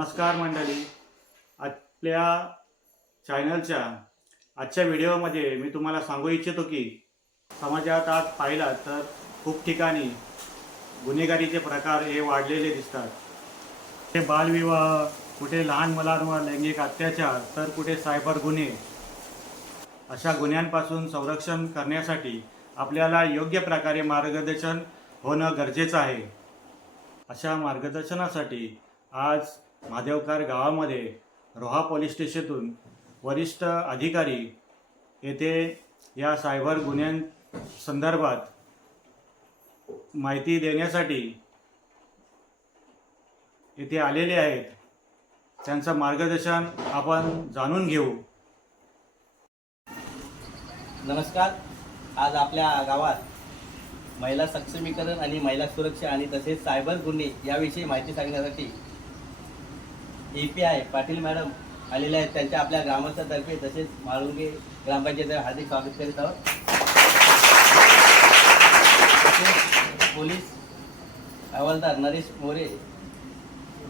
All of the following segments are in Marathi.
नमस्कार मंडळी. आपल्या चॅनलच्या आजच्या व्हिडिओमध्ये मी तुम्हाला सांगू इच्छितो की समाजात आज पाहिला तर खूप ठिकाणी गुन्हेगारीचे प्रकार हे वाढलेले दिसतात. ते बालविवाह कुठे लहान मुलांवर लैंगिक अत्याचार तर कुठे सायबर गुन्हे. अशा गुन्ह्यांपासून संरक्षण करण्यासाठी आपल्याला योग्य प्रकारे मार्गदर्शन होणं गरजेचं आहे. अशा मार्गदर्शनासाठी आज महादेवकार गावामध्ये रोहा पोलीस स्टेशनतून वरिष्ठ अधिकारी येथे या सायबर गुन्ह्यांसंदर्भात माहिती देण्यासाठी येथे आलेले आहेत. त्यांचं मार्गदर्शन आपण जाणून घेऊ. नमस्कार. आज आपल्या गावात महिला सक्षमीकरण आणि महिला सुरक्षा आणि तसेच सायबर गुन्हे याविषयी माहिती सांगण्यासाठी A P I Patil madam आलेले आहेत. त्यांच्या आपल्या ग्रामस्थातर्फे तसेच माळुंगे ग्रामपंचायत हार्दिक स्वागत करीत आहोत. पोलीस हवालदार नरेश मोरे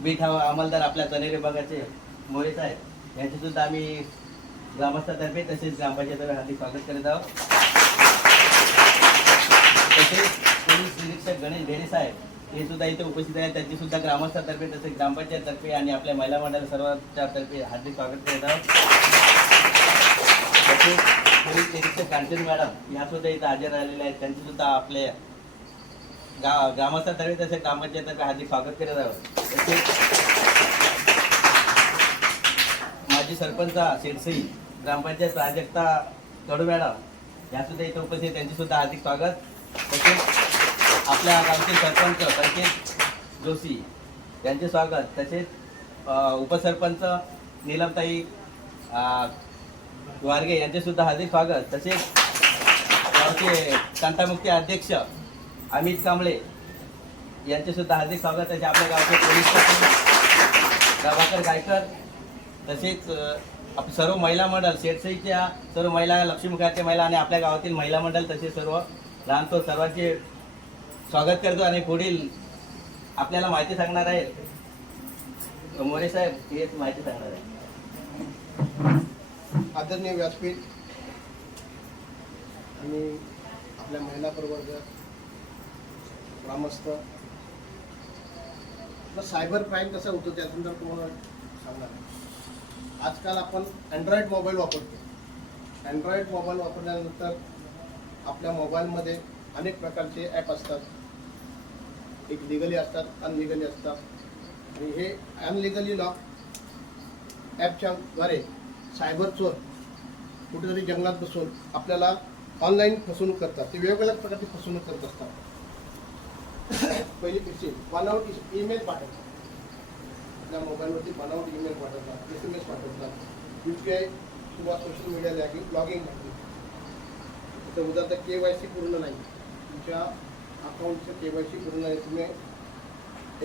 बीट हवा अंमलदार आपल्या चनेरे विभागाचे मोरे साहेब यांचे सुद्धा आम्ही ग्रामस्थातर्फे तसेच ग्रामपंचायतर्फे हार्दिक स्वागत करीत आहोत. तसेच पोलीस निरीक्षक गणेश ढेरे साहेब हे सुद्धा इथे उपस्थित आहेत त्यांची सुद्धा ग्रामस्थातर्फे तसेच ग्रामपंचायततर्फे आणि आपल्या महिला मंडळ सर्वांच्या तर्फे हार्दिक स्वागत करत आहोत. तसेच कांचन मॅडम या सुद्धा इथं हजर राहिलेल्या आहेत. त्यांची सुद्धा आपले गा ग्रामस्थातर्फे तसेच ग्रामपंचायततर्फे हार्दिक स्वागत करत आहोत. तसेच माजी सरपंच शिरसई ग्रामपंचायत प्राजक्ता कडू मॅडम या सुद्धा इथे उपस्थित आहेत. त्यांचे सुद्धा हार्दिक स्वागत. तसेच आपल्या गावचे सरपंच संकेत जोशी यांचे स्वागत. तसेच उपसरपंच नीलमताई वारगे यांचे सुद्धा हार्दिक स्वागत. तसेच गावचे कांतामुक्ती अध्यक्ष अमित कांबळे यांचे सुद्धा हार्दिक स्वागत. तसे आपल्या गावचे पोलीस प्रभाकर गायकर. तसेच आप सर्व महिला मंडळ शेटसईच्या सर्व महिला लक्ष्मीमुखाच्या महिला आणि आपल्या गावातील महिला मंडळ तसेच सर्व लहान तो सर्वांचे स्वागत करतो आणि पुढील आपल्याला माहिती सांगणार आहे मोरे साहेब हे माहिती सांगणार आहे आदरणीय व्यासपीठ आणि आपल्या महिला प्रवर्ग ग्रामस्थ मग सायबर क्राईम कसं होतं त्यातून तर तुम्हाला सांगणार आजकाल आपण अँड्रॉइड मोबाईल वापरतो. अँड्रॉइड मोबाईल वापरल्यानंतर आपल्या मोबाईलमध्ये अनेक प्रकारचे ॲप असतात. एक लिगली असतात अनलिगली असतात. आणि हे अनलिगली लॉक ॲपच्या द्वारे सायबर चोर कुठेतरी जंगलात बसून आपल्याला ऑनलाईन फसवणूक करतात. ते वेगवेगळ्या प्रकारची फसवणूक करत असतात. पहिली पिक्चर बनावट ईमेल पाठवतात. आपल्या मोबाईलवरती बनावट ईमेल पाठवतात एस एम एस पाठवतात. यू पी आय किंवा सोशल मीडिया लॉगिंग लॉगिंग तर उदाहरणार्थ के वाय सी पूर्ण नाही. तुमच्या अकाउंटचं के वाय सी पूर्ण नाही तुम्ही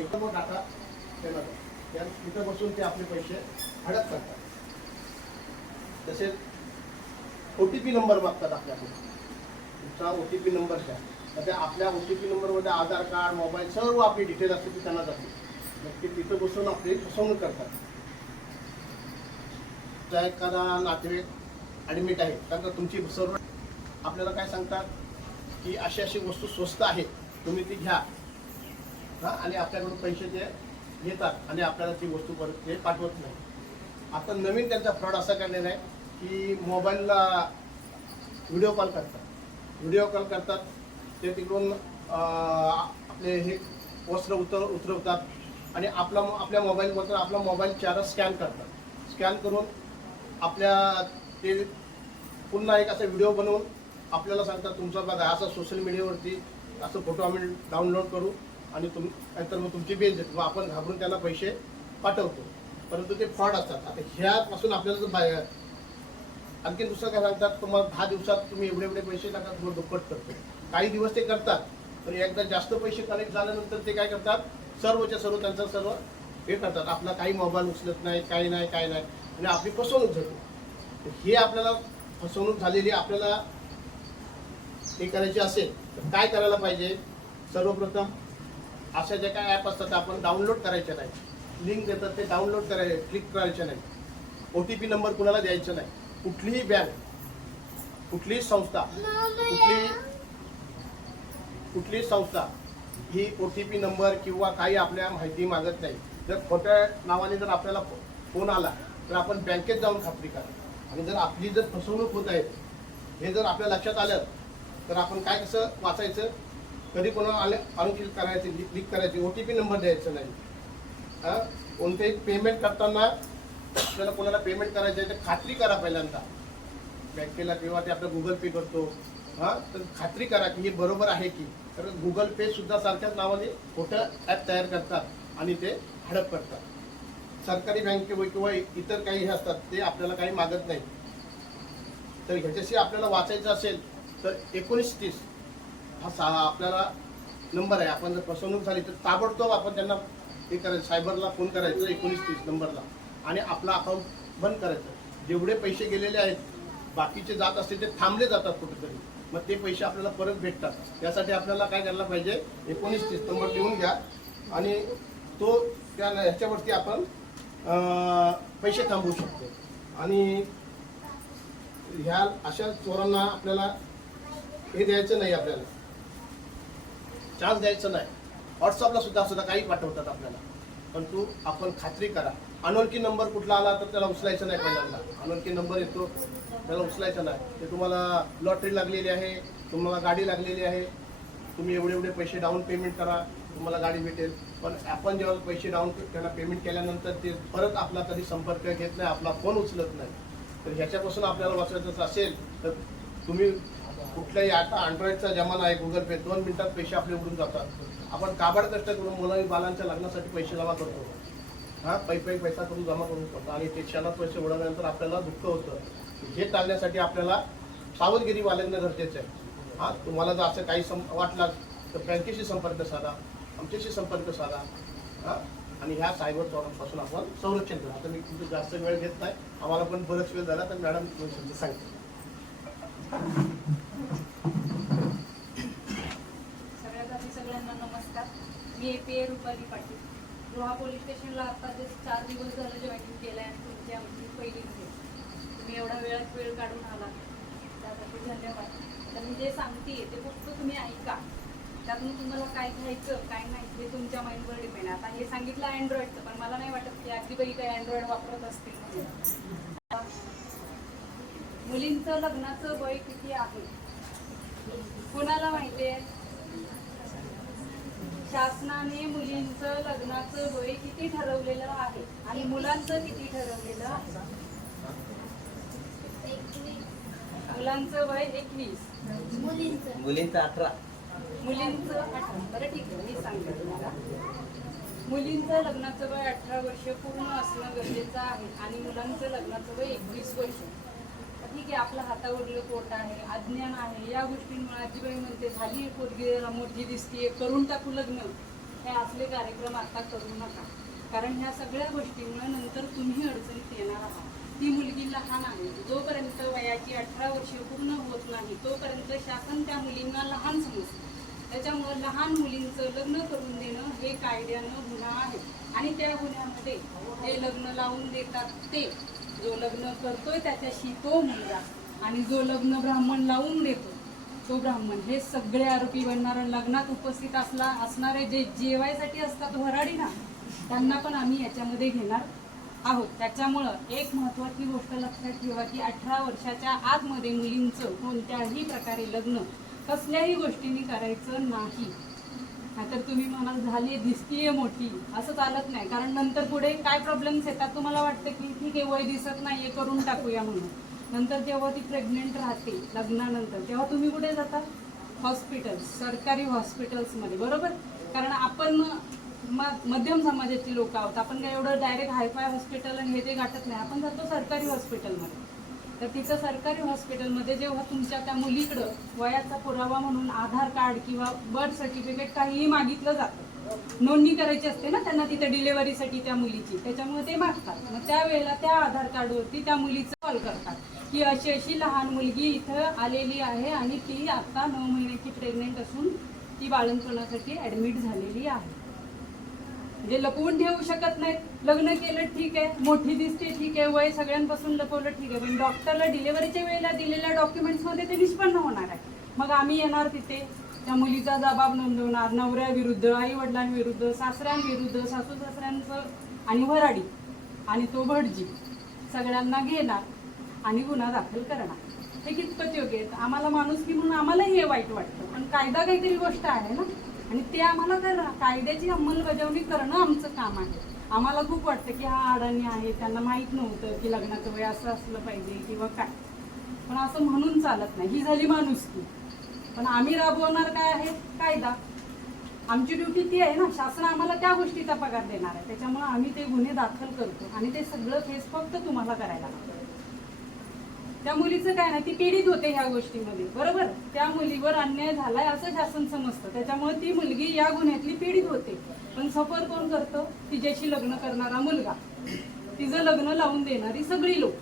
एकदम टाका त्यांना त्या तिथं बसून ते आपले पैसे हडप करतात. तसेच ओ टी पी नंबर मागतात आपल्याकडे. तुमचा ओ टी पी नंबर घ्या. तर त्या आपल्या ओ टी पी नंबरमध्ये आधार कार्ड मोबाईल सर्व आपली डिटेल असते ती त्यांना जाते. मग ते तिथं बसून आपली फसवणूक करतात. त्या एखादा नातेवाईक ॲडमिट आहे. कारण तुमची सर्व आपल्याला काय सांगतात? की अशी अशी वस्तू स्वस्त आहे तुम्ही ती घ्या. हा आणि आपल्याकडून पैसे ते घेतात आणि आपल्याला ती वस्तू परत ते पाठवत नाही. आता नवीन त्यांचा फ्रॉड असा करलेला आहे की मोबाईलला व्हिडिओ कॉल करतात. व्हिडिओ कॉल करतात ते तिकडून आपले हे वस्त्र उतर उतरवतात आणि आपला आपल्या मोबाईलवर आपला मोबाईल चार स्कॅन करतात. स्कॅन करून आपल्या ते पुन्हा एक असा व्हिडिओ बनवून आपल्याला सांगतात तुमचा बघा असा सोशल मीडियावरती असं फोटो आम्ही डाउनलोड करू आणि तुम नंतर मग तुमची बेल देतो मग आपण घाबरून त्यांना पैसे पाठवतो. परंतु ते फ्रॉड असतात. आता ह्यापासून आपल्याला जर बाहेर आणखी दुसरं काय सांगतात तुम्हाला दहा दिवसात तुम्ही एवढे एवढे पैसे टाका तुम्हाला दुप्पट करतो. काही दिवस ते करतात पण एकदा जास्त पैसे कलेक्ट झाल्यानंतर ते काय करतात सर्वच्या सर्व त्यांचं सर्व हे करतात. आपला काही मोबाईल उचलत नाही काही नाही काही नाही. आणि आपली फसवणूक झाली तर हे आपल्याला फसवणूक झालेली आपल्याला हे करायची असेल तर काय करायला पाहिजे? सर्वप्रथम अशा ज्या काय ॲप असतात त्या आपण डाउनलोड करायच्या नाही. लिंक देतात ते डाउनलोड करायचे क्लिक करायचे नाही. ओ टी पी नंबर कुणाला द्यायचा नाही. कुठलीही बँक कुठलीही संस्था कुठली कुठलीही संस्था ही ओ टी पी नंबर किंवा काही आपल्या माहिती मागत नाही. जर खोट्या नावाने जर आपल्याला फोन आला तर आपण बँकेत जाऊन खात्री करा. आणि जर आपली जर फसवणूक होत आहे हे जर आपल्या लक्षात आलं तर आपण काय कसं वाचायचं? कधी कोणाला आले अनक्लिक करायचे क्लिक करायचे ओ टी पी नंबर द्यायचा नाही. हां? कोणतेही पेमेंट करताना आपल्याला कोणाला पेमेंट करायचं आहे तर खात्री करा पहिल्यांदा. बँकेला किंवा ते आपलं गुगल पे करतो. हां? तर खात्री करा की हे बरोबर आहे की. तर गुगल पे सुद्धा सारख्याच नावाने खोटं ॲप तयार करतात आणि ते हडप करतात. सरकारी बँके व किंवा इतर काही हे असतात ते आपल्याला काही मागत नाही. तर ह्याच्याशी आपल्याला वाचायचं असेल तर एकोणीस तीस हा सा आपल्याला नंबर आहे. आपण जर फसवणूक झाली तर ताबडतोब आपण त्यांना हे करायचं सायबरला फोन करायचं एकोणीस तीस नंबरला. आणि आपला अकाउंट बंद करायचं. जेवढे पैसे गेलेले आहेत बाकीचे जात असते ते थांबले जातात कुठेतरी. मग ते पैसे आपल्याला परत भेटतात. त्यासाठी आपल्याला काय करायला पाहिजे? एकोणीस तीस नंबर लिहून घ्या. आणि तो त्या ह्याच्यावरती आपण पैसे थांबवू शकतो. आणि ह्या अशा चोरांना आपल्याला हे द्यायचं नाही आपल्याला. चान्स द्यायचं नाही. व्हॉट्सअपला सुद्धा सुद्धा काही पाठवतात आपल्याला. पण तू आपण खात्री करा. अनोळखी नंबर कुठला आला तर त्याला उचलायचं नाही पहिल्यांदा. अनोळखी नंबर येतो त्याला उचलायचा नाही. ते तुम्हाला लॉटरी लागलेली आहे तुम्हाला गाडी लागलेली आहे तुम्ही एवढे एवढे पैसे डाऊन पेमेंट करा तुम्हाला गाडी भेटेल. पण आपण जेव्हा पैसे डाऊन त्याला पेमेंट केल्यानंतर ते परत आपला कधी संपर्क घेत नाही आपला फोन उचलत नाही. तर ह्याच्यापासून आपल्याला वाचायचं असेल तर तुम्ही कुठल्याही आता अँड्रॉइडचा जमाना आहे गुगल पे दोन मिनिटात पैसे आपले उडून जातात. आपण काबाड कष्ट करून मुलांनी बालांच्या लग्नासाठी पैसे जमा करतो. हा? पै पै पैसा करून जमा करून करतो. आणि ते क्षणात पैसे उडवल्यानंतर आपल्याला दुःख होतं. हे टाळण्यासाठी आपल्याला सावधगिरी बाळगणं गरजेचं आहे. हां? तुम्हाला जर असं काही सं वाटलं तर बँकेशी संपर्क साधा. आमच्याशी संपर्क साधा. हां? आणि ह्या सायबर चौरांपासून आपण संरक्षण करू. आता मी तुमचं जास्त वेळ घेत नाही. आम्हाला पण बरंच वेळ झाला तर मॅडम दोन सांगते सगळ्यात आधी सगळ्यांना नमस्कार मी A P A Rupali Patil. Roha police स्टेशनला आता जे चार दिवस झालं जॉईनिंग केलं आहे आणि तुमची आमची पहिली तुम्ही एवढा वेळात वेळ काढून आला त्यासाठी धन्यवाद. तर मी जे सांगते ते फक्त तुम्ही ऐका. त्यातून तुम्हाला काय घ्यायचं काय नाही हे तुमच्या माइंडवर डिपेंड आहे. आता हे सांगितलं अँड्रॉइडचं पण मला नाही वाटत की अगदी बाई काही अँड्रॉइड वापरत असतील म्हणजे मुलींचं लग्नाचं वय किती आहे? कोणाला माहिती आहे? शासनाने मुलींचं लग्नाचं वय किती ठरवलेलं आहे? आणि मुलांचं किती ठरवलेलं? आहे मुलांचं वय एकवीस. मुलींचा अठरा. मुलींचं अठरा. बरं ठीक आहे मी सांगते तुम्हाला. मुलींचं लग्नाचं वय अठरा वर्ष पूर्ण असणं गरजेचं आहे आणि मुलांचं लग्नाचं वय एकवीस वर्ष. ठीक आहे आपलं हातावरलं पोट आहे अज्ञान आहे या गोष्टींमुळे आजीबाई म्हणते झाली आहे पोरगी मोठी दिसतीये करून टाकू लग्न. हे असले कार्यक्रम आता करू नका. कारण ह्या सगळ्या गोष्टींमुळे नंतर तुम्ही अडचणीत येणार आहात. ती मुलगी लहान आहे. जोपर्यंत वयाची अठरा वर्षे पूर्ण होत नाही तोपर्यंत शासन त्या मुलींना लहान समजतं. त्याच्यामुळं लहान मुलींचं लग्न करून देणं हे कायद्यानं गुन्हा आहे. आणि त्या गुन्ह्यामध्ये ते लग्न लावून देतात ते जो लग्न करतोय त्याच्याशी तो मुलगा आणि जो लग्न ब्राह्मण लावून देतो तो ब्राह्मण हे सगळे आरोपी बनणार लग्नात उपस्थित असला असणारे जे जेवायसाठी असतात वराडी ना त्यांना पण आम्ही याच्यामध्ये घेणार आहोत. त्याच्यामुळं एक महत्त्वाची गोष्ट लक्षात ठेवा की अठरा वर्षाच्या आतमध्ये मुलींचं कोणत्याही प्रकारे लग्न कसल्याही गोष्टींनी करायचं नाही. नाहीतर तुम्ही म्हणाल झाली दिसतीये मोठी. असं चालत नाही. कारण नंतर पुढे काय प्रॉब्लेम्स येतात तुम्हाला वाटतं की ठीक आहे वय दिसत नाहीये करून टाकूया म्हणून. नंतर जेव्हा ती प्रेग्नेंट राहते लग्नानंतर तेव्हा तुम्ही कुठे जाता? हॉस्पिटल्स सरकारी हॉस्पिटल्समध्ये बरोबर? कारण आपण म- मध्यम समाजाची लोक आहोत. आपण काय एवढं डायरेक्ट हायफाय हॉस्पिटल आणि हे ते गाठत नाही. आपण जातो सरकारी हॉस्पिटलमध्ये तर तिचं सरकारी हॉस्पिटलमध्ये जेव्हा तुमच्या त्या मुलीकडं वयाचा पुरावा म्हणून आधार कार्ड किंवा बर्थ सर्टिफिकेट काहीही मागितलं जातं नोंदणी करायची असते ना त्यांना तिथं डिलेव्हरीसाठी त्या मुलीची त्याच्यामुळे ते मागतात. मग त्यावेळेला त्या आधार कार्डवरती त्या मुलीचं कॉल करतात की अशी अशी लहान मुलगी इथं आलेली आहे आणि ती आत्ता नऊ महिन्याची प्रेग्नेंट असून ती बाळंतपणासाठी ॲडमिट झालेली आहे. म्हणजे लपवून ठेवू शकत नाहीत. लग्न केलं ठीक आहे मोठी दिसते ठीक आहे वय सगळ्यांपासून लपवलं ठीक आहे पण डॉक्टरला डिलिव्हरीच्या वेळेला दिलेल्या डॉक्युमेंट्समध्ये ते निष्पन्न होणार आहे. मग आम्ही येणार तिथे. त्या मुलीचा जबाब नोंदवणार नवऱ्याविरुद्ध आई वडिलांविरुद्ध सासऱ्यांविरुद्ध सासू सासऱ्यांचं आणि वराडी आणि तो भटजी सगळ्यांना घेणार आणि गुन्हा दाखल करणार. हे कितपत योग्य आहेत? आम्हाला माणूस की म्हणून आम्हालाही हे वाईट वाटतं. पण कायदा काहीतरी गोष्ट आहे ना? आणि ते आम्हाला करणं कायद्याची अंमलबजावणी करणं आमचं काम आहे. आम्हाला खूप वाटतं की हा अडाणी आहे त्यांना माहीत नव्हतं की लग्नाचं वय असं असलं पाहिजे किंवा काय. पण असं म्हणून चालत नाही. ही झाली माणुसकी. पण आम्ही राबवणार काय आहे? कायदा. आमची ड्युटी ती आहे ना. शासन आम्हाला त्या गोष्टीचा पगार देणार आहे. त्याच्यामुळे आम्ही ते गुन्हे दाखल करतो आणि ते सगळं फेस फक्त तुम्हाला करायला लागतं. त्या मुलीचं काय नाही ती पीडित होते ह्या गोष्टीमध्ये बरोबर? त्या मुलीवर अन्याय झालाय असं शासन समजतं. त्याच्यामुळे ती मुलगी या गुन्ह्यातली पीडित होते. पण सफर कोण करतं? तिच्याशी लग्न करणारा मुलगा. तिचं लग्न लावून देणारी सगळी लोक.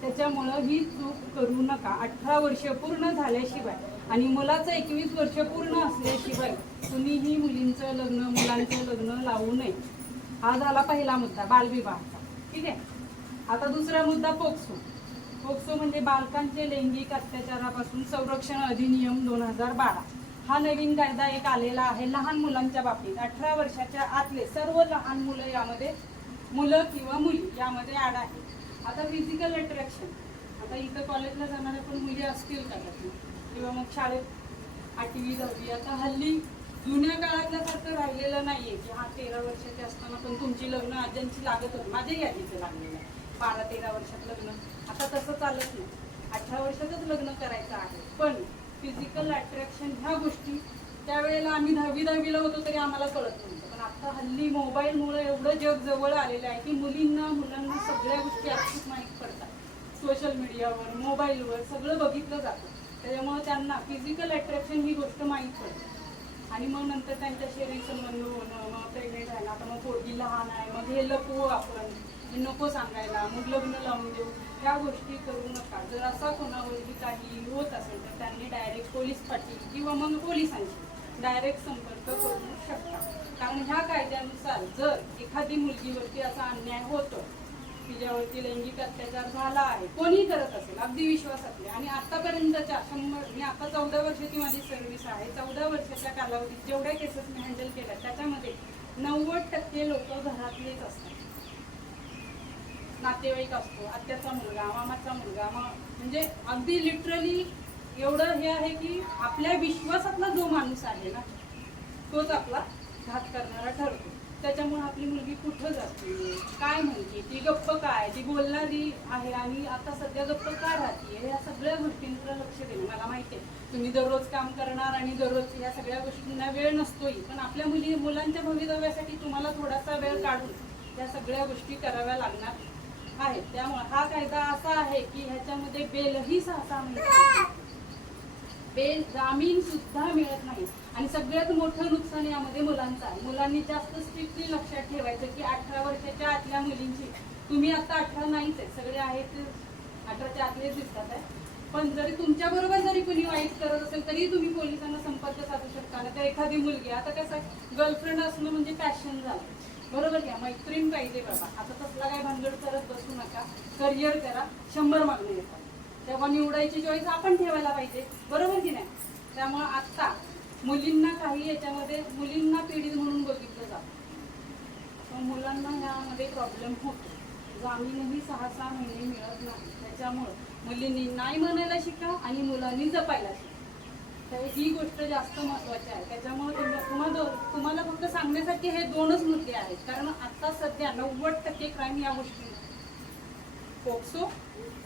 त्याच्यामुळं ही चूक करू नका. अठरा वर्ष पूर्ण झाल्याशिवाय आणि मुलाचं एकवीस वर्ष पूर्ण असल्याशिवाय कुणीही मुलींचं लग्न मुलांचं लग्न लावू नये. हा झाला पहिला मुद्दा बालविवाहाचा ठीक आहे? आता दुसरा मुद्दा पोक्सो. पोक्सो म्हणजे बालकांचे लैंगिक अत्याचारापासून संरक्षण अधिनियम दोन हजार बारा. हा नवीन कायदा एक आलेला आहे लहान मुलांच्या बाबतीत. अठरा वर्षाच्या आतले सर्व लहान मुलं यामध्ये मुलं किंवा मुली यामध्ये ॲड आहे. आता फिजिकल अट्रॅक्शन आता इथं कॉलेजला जाणाऱ्या पण मुली असतील का किंवा मग शाळेत आठवी दहावी आता हल्ली जुन्या काळातल्यासारखं राहिलेलं नाहीये की हा तेरा वर्षाचे असताना पण तुमची लग्न आज्यांची लागत होती माझ्याही आजीचं लागलेलं आहे. बारा तेरा वर्षात लग्न. आता तसं चालत नाही. अठरा वर्षातच लग्न करायचं आहे. पण फिजिकल अट्रॅक्शन ह्या गोष्टी त्यावेळेला आम्ही दहावी दहावीला होतो तरी आम्हाला कळत नव्हतं. पण आता हल्ली मोबाईलमुळे एवढं जग जवळ आलेलं आहे की मुलींना मुलांना सगळ्या गोष्टी अचूक माहीत पडतात. सोशल मीडियावर मोबाईलवर सगळं बघितलं जातं. त्याच्यामुळे त्यांना फिजिकल अट्रॅक्शन ही गोष्ट माहीत पडते. आणि मग नंतर त्यांच्या शरीर संबंध होणं मग प्रेग्नेंट राहणं आता मग पोरगी लहान आहे मग हे लपवू आपण. नको सांगायला मग लग्न लावून देऊ. ह्या गोष्टी करू नका. जर असा कोणावरती काही होत असेल तर त्यांनी डायरेक्ट पोलीस पाटील किंवा मग पोलिसांशी डायरेक्ट संपर्क करू शकता. कारण ह्या कायद्यानुसार जर एखादी मुलगीवरती असा अन्याय होतो तिच्यावरती लैंगिक अत्याचार झाला आहे कोणी करत असेल अगदी विश्वासातले. आणि आतापर्यंतच्या शंभर मी आता चौदा वर्षाची माझी सर्व्हिस आहे. चौदा वर्षाच्या कालावधीत जेवढ्या केसेस मी हँडल केल्या त्याच्यामध्ये नव्वद टक्के लोक घरातलेच असतात. नातेवाईक असतो आत्याचा मुलगा मामाचा मुलगा मा म्हणजे अगदी लिटरली एवढं हे आहे की आपल्या विश्वासातला जो माणूस आहे ना तोच आपला घात करणारा ठरतो. त्याच्यामुळे आपली मुलगी कुठं जाते काय म्हणते ती गप्प काय ती बोलणारी आहे आणि आता सध्या गप्प का राहते या सगळ्या गोष्टींकडे लक्ष देणं मला माहिती आहे तुम्ही दररोज काम करणार आणि दररोज या सगळ्या गोष्टींना वेळ नसतोही पण आपल्या मुली मुलांच्या भवितव्यासाठी तुम्हाला थोडासा वेळ काढून या सगळ्या गोष्टी कराव्या लागणार. आहेत त्यामुळे हा कायदा असा आहे की ह्याच्यामध्ये बेलही सहसा बेल जामीन सुद्धा मिळत नाही. आणि सगळ्यात मोठं नुकसान यामध्ये मुलांचं आहे. मुलांनी जास्त स्ट्रिक्टली लक्षात ठेवायचं की अठरा वर्षाच्या आतल्या मुलींची. तुम्ही आता अठरा नाहीच आहे. सगळे आहेत अठराच्या आतलेच दिसतात आहे. पण जरी तुमच्या बरोबर जरी कुणी वाईट करत असेल तरी तुम्ही पोलिसांना संपर्क साधू शकता. ना तर एखादी मुलगी आता कसं गर्लफ्रेंड असणं म्हणजे पॅशन झालं. बरोबर घ्या मैत्रीण पाहिजे बाबा. आता तसला काय भानगड करत बसू नका. करिअर करा. शंभर मागणी येतात. तेव्हा निवडायची चॉईस आपण ठेवायला पाहिजे. बरोबर की नाही? त्यामुळं आत्ता मुलींना काही याच्यामध्ये मुलींना पीडित म्हणून बघितलं जातं. पण मुलांना ह्यामध्ये प्रॉब्लेम होतो. जामीनही सहा सहा महिने मिळत नाही. त्याच्यामुळं मुलींनी नाही म्हणायला शिका आणि मुलांनी जपायला शिका. तर ही गोष्ट जास्त महत्वाची आहे. त्याच्यामुळे तुम्हा- तुम्हाला तुम्हाला फक्त सांगण्यासाठी हे दोनच मुद्दे आहेत. कारण आता सध्या नव्वद टक्के क्राईम या गोष्टी पोक्सो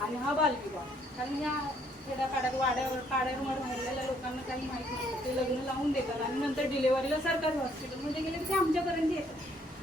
आणि हा बालविवाह. कारण ह्या खेड्यापाड्यात वाड्यावर पाड्यावर राहिलेल्या लोकांना काही माहिती नाही. ते लग्न लावून देतात आणि नंतर डिलेवरीला सरकारी हॉस्पिटलमध्ये गेले की ते आमच्यापर्यंत येतात.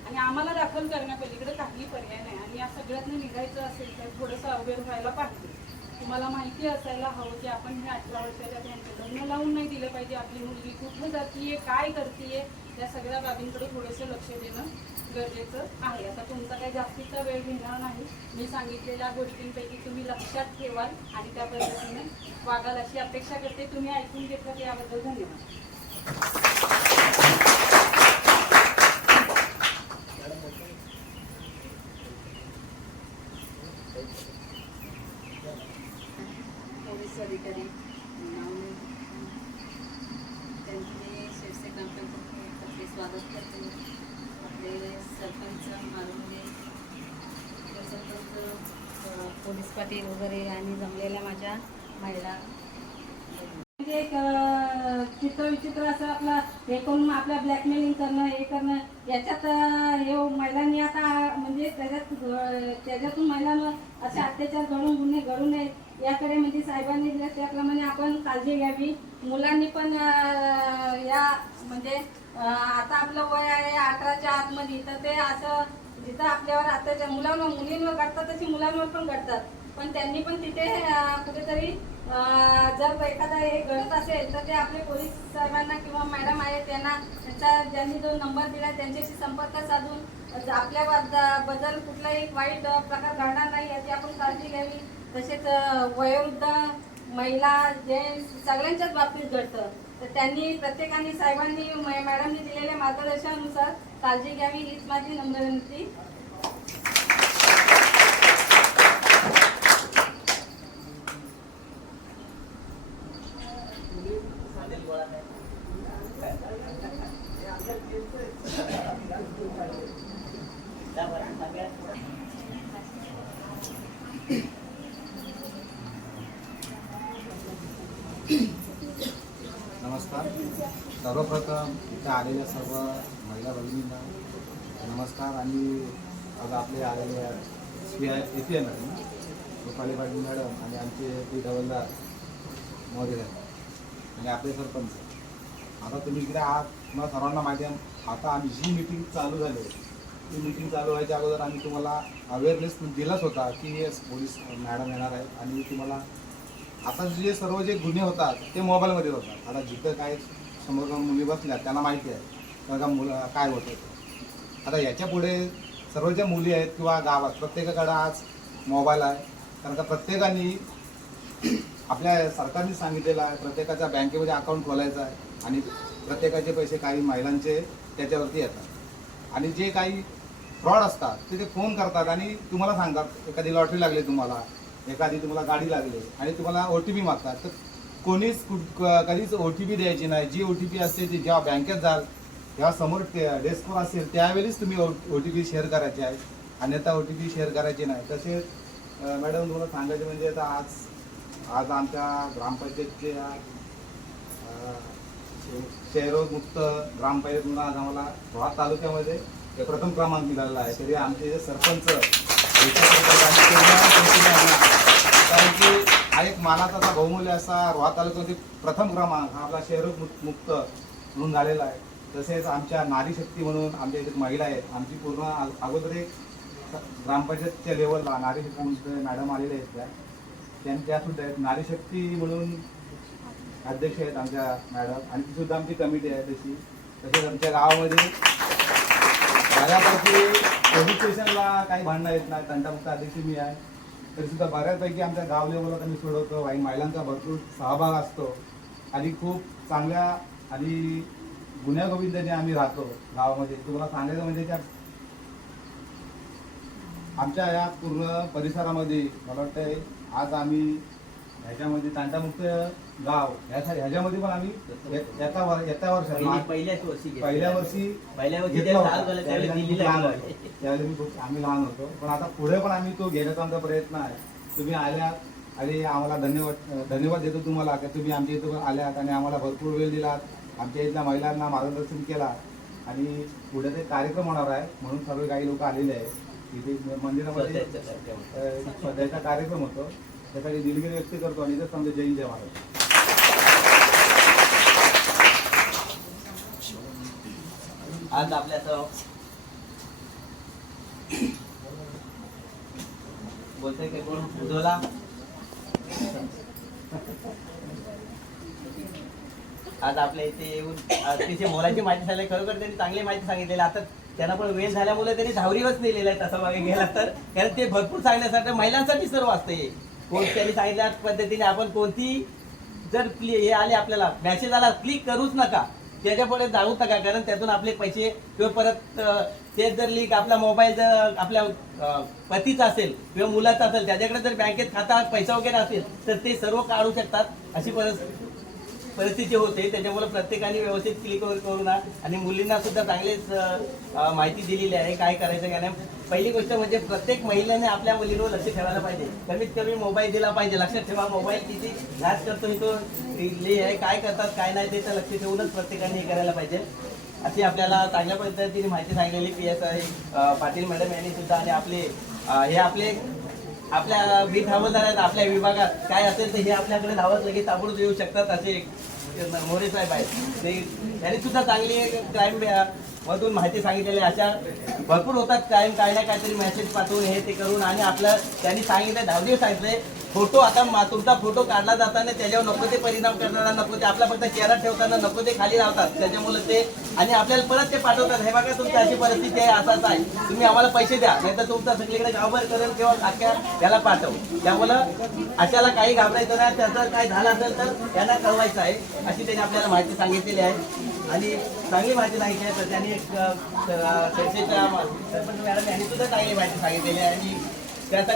आणि आम्हाला दाखल करण्यापलीकडे काही पर्याय नाही. आणि या सगळ्यातनं निघायचं असेल तर थोडंसं अवेअर व्हायला पाहिजे. तुम्हाला माहिती असायला हवं की आपण हे अठरा वर्षाच्या त्यांचं लग्न लावून नाही दिलं पाहिजे. आपली मुलगी कुठं जातीये काय करतीये या सगळ्या बाबींकडे थोडंसं लक्ष देणं गरजेचं आहे. आता तुमचा काही जास्तीचा वेळ घेणार नाही. मी सांगितलेल्या गोष्टींपैकी तुम्ही लक्षात ठेवाल आणि त्या पद्धतीने वागाल अशी अपेक्षा करते. तुम्ही ऐकून घेतलं याबद्दल धन्यवाद. पोलीस त्यांचे स्वागत करते. आपले सरपंच मारुंगे सरपंच पोलीस पाटील वगैरे आणि जमलेल्या माझ्या महिला. म्हणजे एक चित्रविचित्र असं आपलं हे करून आपल्या ब्लॅकमेलिंग करणं हे करणं याच्यात हे महिलांनी आता म्हणजे त्याच्यात त्याच्यातून महिलांना असे अत्याचार घडून गुन्हे घडू नये याकडे म्हणजे साहेबांनी दिलं त्याप्रमाणे आपण काळजी घ्यावी. मुलांनी पण या म्हणजे आता आपलं वय आहे अठराच्या आतमध्ये तर ते असं जिथं आपल्यावर आताच्या मुलांवर मुलींवर घडतात तशी मुलांवर पण घडतात. पण त्यांनी पण तिथे कुठेतरी जर एखादा हे घडत असेल तर ते आपले पोलीस साहेबांना किंवा मॅडम आहेत त्यांना त्यांचा ज्यांनी जो नंबर दिला त्यांच्याशी संपर्क साधून आपल्या बद्दल कुठलाही वाईट प्रकार घडणार नाही याची आपण काळजी घ्यावी. तसेच वयोवृद्ध महिला जे सगळ्यांच्याच बाबतीत घडतं तर त्यांनी प्रत्येकाने साहेबांनी म- मॅडमनी दिलेल्या मार्गदर्शनानुसार काळजी घ्यावी हीच माझी नम्र विनंती. नमस्कार सर्वप्रथम इथे आलेल्या सर्व महिला भगिनींना नमस्कार. आणि आज आपले आलेले C I A P M Rupali Patil madam आणि आमचे पी डवलदार महोदय आणि आपले सरपंच. आता तुम्ही इकडे आहात तुम्हाला सर्वांना माहिती आहे. आता आम्ही जी मीटिंग चालू झाली ती मीटिंग चालू व्हायच्या अगोदर आम्ही तुम्हाला अवेअरनेस दिलाच होता की येस पोलीस मॅडम येणार आहेत. आणि तुम्हाला आता जे सर्व जे गुन्हे होतात ते मोबाईलमध्ये होतात. आता जिथं काय समोर जाऊन मुली बसल्या त्यांना माहिती आहे. का मुलं काय होतं आता याच्यापुढे सर्व ज्या मुली आहेत किंवा गावात प्रत्येकाकडं आज मोबाईल आहे. कारण का प्रत्येकाने आपल्या सरकारने सांगितलेलं आहे प्रत्येकाच्या बँकेमध्ये अकाउंट खोलायचं आहे आणि प्रत्येकाचे पैसे काही महिलांचे त्याच्यावरती येतात. आणि जे काही फ्रॉड असतात ते ते फोन करतात आणि तुम्हाला सांगतात एखादी लॉटरी लागली तुम्हाला एखादी तुम्हाला गाडी लागली आणि तुम्हाला ओ टी पी मागतात तर कोणीच कुठ- कधीच ओ टी पी द्यायची नाही. जी ओ टी पी असते ती जेव्हा बँकेत जाल तेव्हा समोर डेस्कवर असेल त्यावेळीच तुम्ही ओ टी पी शेअर करायचे आहे. अन्यथा ओ टी पी शेअर करायची नाही. तसेच मॅडम तुम्हाला सांगायचे म्हणजे आता आज आज आमच्या ग्रामपंचायतच्या अं, क्षयरोगमुक्त ग्रामपंचायत म्हणून आज आम्हाला रोहा तालुक्यामध्ये प्रथम क्रमांक मिळालेला आहे. तरी आमचे जे सरपंच कारण की हा एक मानाचा असा बहुमूल्य असा रोहा तालुक्यामध्ये प्रथम क्रमांक हा आपला शहर मुक्त म्हणून झालेला आहे तसेच आमच्या नारी शक्ती म्हणून आमच्या इथे महिला आहेत आमची पूर्ण अगोदर एक ग्रामपंचायतच्या लेवलला नारी शक्ती म्हणून मॅडम आलेल्या आहेत त्या त्यांच्या सुद्धा आहेत नारी शक्ती म्हणून अध्यक्ष आहेत आमच्या मॅडम आणि ती सुद्धा आमची कमिटी आहे तशी तसेच आमच्या गावामध्ये बऱ्यापैकी पोलीस स्टेशनला काही भांडणं येत नाही तंटामुक्त अध्यक्ष मी आहे. तरी सुद्धा बऱ्यापैकी आमच्या गाव लेवलला त्यांनी सोडवतो. आणि महिलांचा भरपूर सहभाग असतो. आणि खूप चांगल्या आणि गुन्ह्यागोविंदाने आम्ही राहतो गावामध्ये. तुम्हाला सांगायचं म्हणजे त्या आमच्या या पूर्ण परिसरामध्ये मला वाटतंय आज आम्ही ह्याच्यामध्ये तांटामुक्त गाव ह्याच्या ह्याच्यामध्ये पण आम्ही येता वर येत्या वर्षात पहिली- पहिल्याच वर्षी घेतलं. पहिल्या वर्षी पहिल्या वर्षी घेतला जेव्हा होता. चालू झालं त्यावेळी त्यावेळी आम्ही दिल्लीला लहान गेलो. होतो. त्यावेळी मी खूप आम्ही लहान होतो पण आता पुढे पण आम्ही तो घेण्याचा आमचा प्रयत्न आहे तुम्ही आल्यात आणि आम्हाला धन्यवाद धन्यवाद देतो तुम्हाला की तुम्ही आमच्या इथं पण आल्यात आणि आम्हाला भरपूर वेळ दिलात आमच्या इथल्या महिलांना मार्गदर्शन केला आणि पुढे ते कार्यक्रम होणार आहे म्हणून सर्व काही लोक आलेले आहेत इथे मंदिरामध्ये स्वतःच्या सारख्या. अ, स्पर्धेचा कार्यक्रम होतो त्यासाठी दिलगिरी व्यक्त करतो आणि इथं समजा जय हिंद जय महाराज आज आपल्या सह की कोण उज्ज्वला आज आपल्या इथे येऊन तिथे मोलाची माहिती सांगली खरोखर त्यांनी चांगली माहिती सांगितलेली. आता त्यांना पण वेळ झाल्यामुळे त्यांनी धावरीवरच नेलेलं आहे तसं मागे गेला तर. कारण ते भरपूर सांगण्यासाठी महिलांसाठी सर्व असते हे. कोण त्यांनी सांगितल्या पद्धतीने आपण कोणती जर हे आले आपल्याला मॅसेज आला क्लिक करूच नका. त्याच्यापुढे जाऊ नका कारण त्यातून आपले पैसे किंवा परत ते जर लीक आपला मोबाईल जर आपल्या पतीचा असेल किंवा मुलाचा असेल त्याच्याकडे जर बँकेत खाता पैसा वगैरे असेल तर ते सर्व काढू शकतात. अशी परिस्थिती परिस्थिती होते. त्याच्यामुळे प्रत्येकाने व्यवस्थित क्लिक करू ना आणि मुलींना सुद्धा चांगलेच माहिती दिलेली आहे. काय करायचं काय नाही. पहिली गोष्ट म्हणजे प्रत्येक महिलेने आपल्या मुलींवर लक्ष ठेवायला पाहिजे. कमीत कमी मोबाईल दिला पाहिजे. लक्षात ठेवा मोबाईल किती घास करतो तो आहे काय करतात काय नाही ते तर लक्ष ठेवूनच प्रत्येकाने हे करायला पाहिजे. अशी आपल्याला चांगल्या पद्धतीने माहिती सांगलेली P S I Patil madam यांनी सुद्धा आणि आपले हे आपले आपल्या बी धावत आहेत आपल्या विभागात. काय असेल तर हे आपल्याकडे धावत लगेच ताबडतोब येऊ शकतात असे मोरे साहेब आहेत. ते त्यांनी सुद्धा चांगली क्राईम मधून माहिती सांगितलेली अशा भरपूर होतात क्राईम काय ना काहीतरी मेसेज पाठवून हे ते करून आणि आपलं त्यांनी सांगितलं धावदेव सांगितले फोटो आता मा- तुमचा फोटो काढला जाताना त्याच्यावर नको ते परिणाम करणारा नको ते आपला फक्त चेहरा ठेवताना नको ते खाली लावतात. त्याच्यामुळे ते आणि आपल्याला परत ते पाठवतात. हे बघा तुमची अशी परिस्थिती आहे असाच आहे. तुम्ही आम्हाला पैसे द्या नाही तर तुमचा सगळीकडे गावभर करेल किंवा अख्ख्या त्याला पाठव. त्यामुळं अशाला काही घाबरायचं नाही. त्याचं काय झालं असेल तर त्यांना कळवायचं आहे अशी त्यांनी आपल्याला माहिती सांगितलेली आहे. आणि चांगली माहिती सांगितली आहे. तर त्यांनी एक सरपंच मॅडम यांनी सुद्धा चांगली माहिती सांगितलेली आहे. आणि त्यासाठी